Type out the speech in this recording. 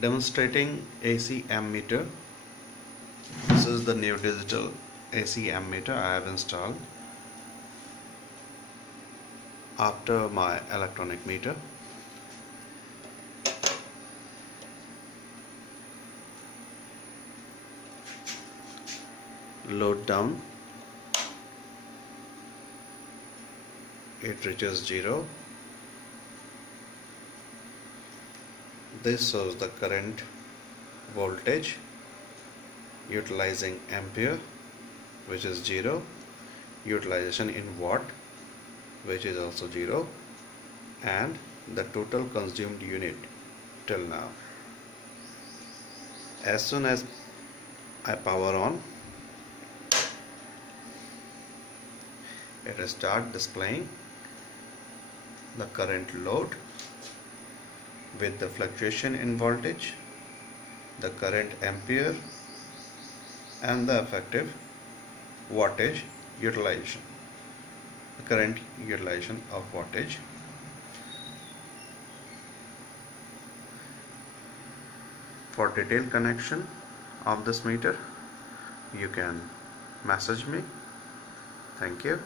Demonstrating AC ammeter. This is the new digital AC ammeter I have installed after my electronic meter. Load down, it reaches 0. This shows the current voltage utilizing ampere, which is 0, utilization in watt, which is also 0, and the total consumed unit till now. As soon as I power on, it will start displaying the current load with the fluctuation in voltage, the current ampere, and the effective wattage utilization, the current utilization of wattage. For detailed connection of this meter, you can message me. Thank you.